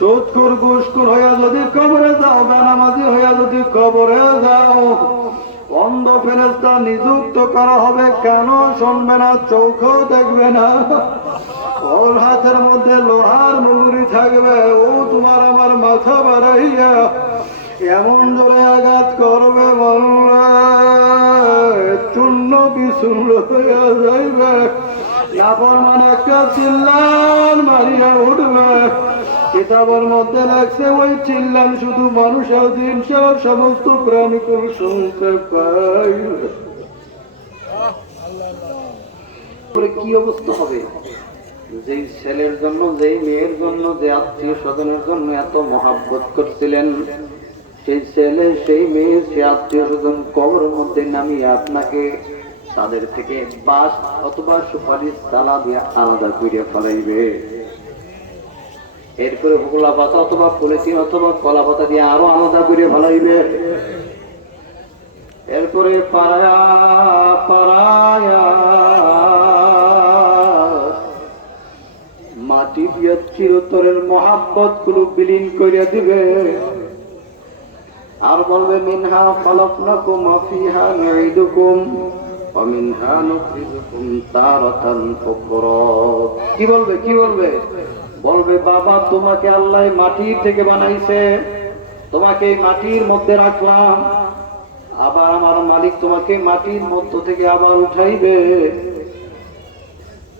সুদখোর ঘুষখোর হইয়া যদি কবরে যাও, বেনামাজি হইয়া যদি কবরে যাও, অন্ধ ফেরেশতা নিযুক্ত করা হবে। কেন শুনবে না, চোখও দেখবে না। ওর হাতের মধ্যে লোহার মুগুরি থাকবে। ও তোমার আমার মাথা বাড়াইয়া এমন জোরে আঘাত করবে, বলবে চূর্ণ বিচূর্ণ হইয়া যাইবে। নাফরমান একটা চিল্লান মারিয়া উঠবে। কিতাবের মধ্যে লাগছে ওই চিল্লান শুধু মানুষের জিনসের সমস্ত প্রাণীকুল শুনতে পাই। কি অবস্থা হবে? যেই ছেলের জন্য, যেই মেয়ের জন্য, যে আত্মীয় স্বজনের জন্য এত মহাব্বত করছিলেন, সেই ছেলে, সেই মেয়ে, সে আত্মীয় স্বজন কবরের মধ্যে নামিয়ে আপনাকে তাদের থেকে বাস অথবা সুপারিশ তালা দিয়ে আলাদা করে ফেলাইবে। এরপরে হোলা পাতা অথবা পলিথিন অথবা কলা পাতা দিয়ে আরো আলাদা করে ফেলাইবে। এরপরে পাড়ায়া পাড়ায়া মাটি দিয়ে চিরতরের মহাব্বত গুলো বিলীন করিয়া দিবে। আর বলবে মিনহা খালাকনাকুম ওয়া ফিহা নুঈদুকুম ওয়া মিনহা নুখরিজুকুম তারাতান উখরা। কি বলবে? কি বলবে? বলবে বাবা, তোমাকে আল্লাহ মাটির থেকে বানাইছে, তোমাকে মাটির মধ্যে রাখলাম, আবার আমার মালিক তোমাকে মাটির মধ্য থেকে আবার উঠাইবে।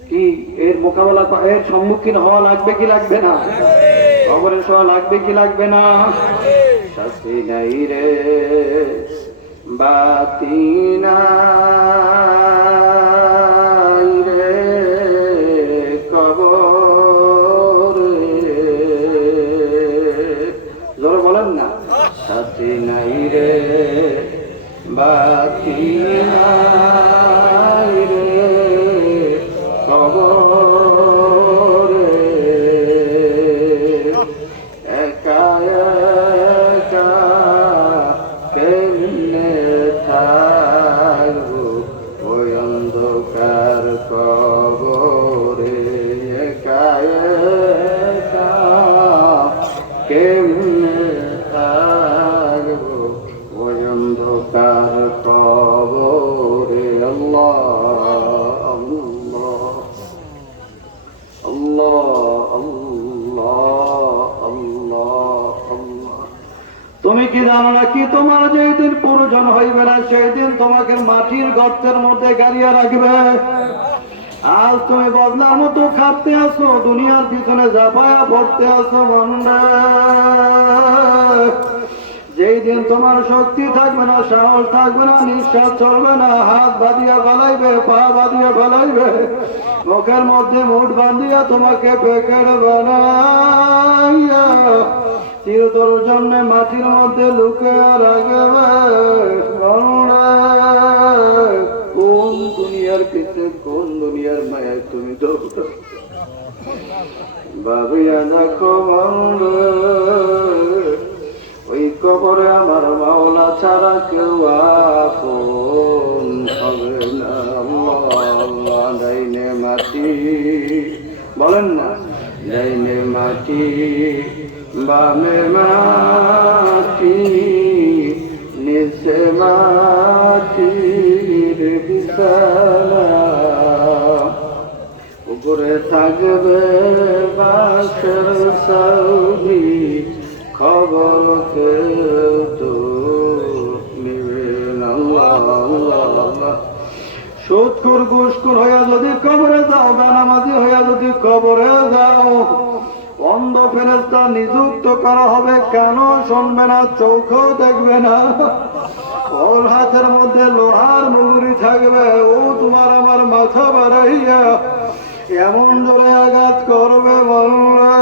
কি এর মোকাবেলা, এর সম্মুখীন হওয়া লাগবে কি লাগবে না? কবরে শোয়া লাগবে কি লাগবে না? শাস্তি নাই রে বাতি নাই রে কবরে। জোরে বলেন না, শাস্তি নাই রে বাতি নাই রে কবরে। একা একা কেমনে থাকবো ওই অন্ধকার কবরে। একা একা কেমনে থাকবো ওই অন্ধকার কবরে। আল্লাহ আল্লাহ আল্লাহ আল্লাহ আল্লাহ আল্লাহ। তুমি কি জানো না কি তোমার যেই দিন প্রয়োজন হইবে না, সেই দিন তোমাকে মাটির গর্তের মধ্যে গাড়িয়া রাখবে। আজ তুমি বদলার মতো খাটতে আসো, দুনিয়ার পিছনে ঝাঁপায়া পড়তে আসো মন্ডা। যেই দিন তোমার শক্তি থাকবে না, সাহস থাকবে না, নিঃশ্বাস চলবে না, হাত বাঁধিয়া ফেলাইবে, পা বাঁধিয়া ফেলাইবে, মুখের মধ্যে মুঠ বাঁধিয়া তোমাকে পেকেট বানাইয়া চিরতর জন্য মাটির মধ্যে লুকে রাখবে। কোন দুনিয়ার পিছে, কোন দুনিয়ার মায়ায় তুমি দৌড় ভাবিয়া দেখো মন্দ। ওই কবরে আমার মাওলা ছাড়া কেউ আপন হবে না। আল্লাহ আল্লাহ। ডাইনে মাটি, বলেন না, ডাইনে মাটি বামে মাটি নিচে মাটির বিছানা। উপরে থাকবে বাঁশের ছাউনি, খবর কেউ তো নিবে না। আল্লাহ আল্লাহ। সুদখোর ঘুষখোর হইয়া যদি কবরে যাও, বেনামাজি হইয়া যদি কবরে যাও, অন্ধ ফেরেশতা নিযুক্ত করা হবে। কেন শুনবে না, চোখও দেখবে না। ওর হাতের মধ্যে লোহার মুগুরি থাকবে। ও তোমার আমার মাথা বাড়াইয়া এমন জোরে আঘাত করবে, বলবে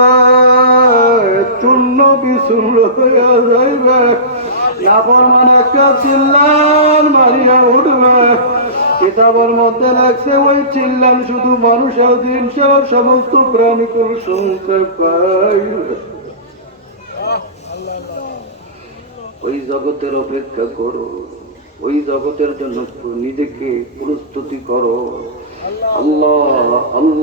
চূর্ণ বিচূর্ণ হইয়া যাইবে। নাফরমান একটা চিল্লান মারিয়া উঠবে। কিতাবের মধ্যে লাগছে ওই চিল্লান শুধু মানুষের জিনসের সমস্ত প্রাণীকুল শুনতে পাই। ওই জগতের অপেক্ষা করো, ওই জগতের জন্য নিজেকে প্রস্তুতি করো। আল্লাহ আল্লাহ।